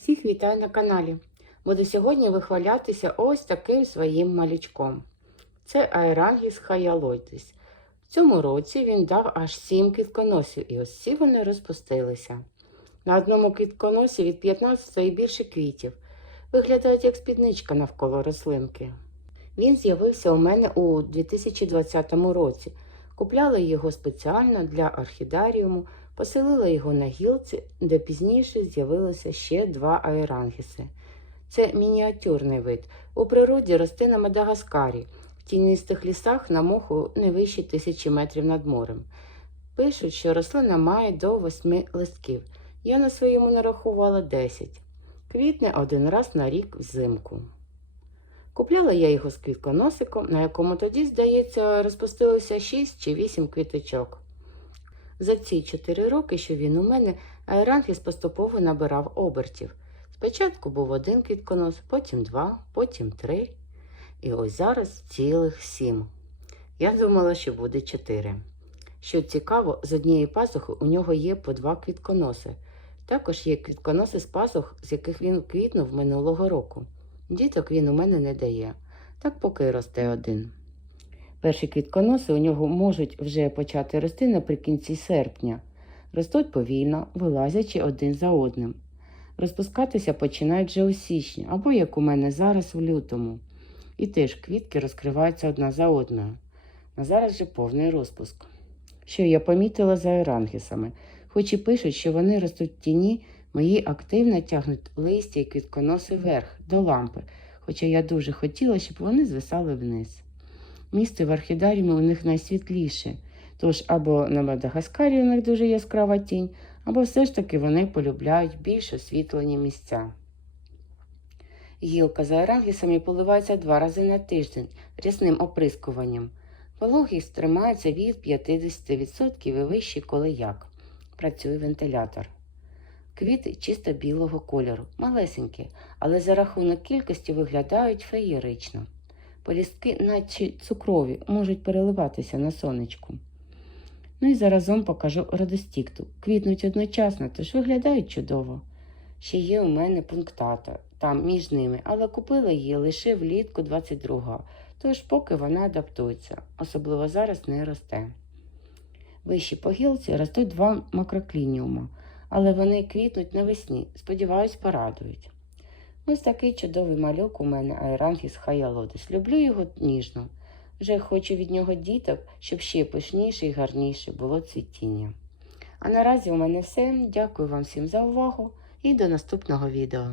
Всіх вітаю на каналі. Буду сьогодні вихвалятися ось таким своїм малючком. Це Аерангіс хаялойтис. В цьому році він дав аж 7 квітконосів, і ось всі вони розпустилися. На одному квітконосі від 15 і більше квітів. Виглядають як спідничка навколо рослинки. Він з'явився у мене у 2020 році. Купляла його спеціально для орхідаріуму, поселила його на гілці, де пізніше з'явилося ще два аерангіси. Це мініатюрний вид. У природі росте на Мадагаскарі, в тінистих лісах на моху не вище тисячі метрів над морем. Пишуть, що рослина має до восьми листків. Я на своєму нарахувала 10. Квітне один раз на рік взимку. Купляла я його з квітконосиком, на якому тоді, здається, розпустилося 6 чи 8 квіточок. За ці 4 роки, що він у мене, аерангіс поступово набирав обертів. Спочатку був один квітконос, потім два, потім три. І ось зараз цілих сім. Я думала, що буде чотири. Що цікаво, з однієї пазухи у нього є по два квітконоси. Також є квітконоси з пазух, з яких він квітнув минулого року. Діток він у мене не дає, так поки росте один. Перші квітконоси у нього можуть вже почати рости наприкінці серпня. Ростуть повільно, вилазячи один за одним. Розпускатися починають вже у січні, або як у мене зараз у лютому. І теж квітки розкриваються одна за одною. На зараз же повний розпуск. Що я помітила за ерангісами, хоч і пишуть, що вони ростуть в тіні, мої активно тягнуть листя і квітконоси вверх, до лампи, хоча я дуже хотіла, щоб вони звисали вниз. Місце в орхідаріумі у них найсвітліше, тож або на Мадагаскарі у них дуже яскрава тінь, або все ж таки вони полюбляють більш освітлені місця. Гілка за арангісами поливається два рази на тиждень рясним оприскуванням. Вологість тримається від 50% і вище, як. Працює вентилятор. Квіти чисто білого кольору, малесенькі, але за рахунок кількості виглядають феєрично. Полістки, наче цукрові, можуть переливатися на сонечку. Ну і заразом покажу родостікту. Квітнуть одночасно, тож виглядають чудово. Ще є у мене пунктата, там між ними, але купила її лише влітку 22-го, тож поки вона адаптується, особливо зараз не росте. Вищі по гілці ростуть два макроклініума, але вони квітнуть навесні, сподіваюсь, порадують. Ось такий чудовий малюк у мене Айранфіс Хаялотис. Люблю його ніжно. Вже хочу від нього діток, щоб ще пишніше і гарніше було цвітіння. А наразі у мене все. Дякую вам всім за увагу і до наступного відео.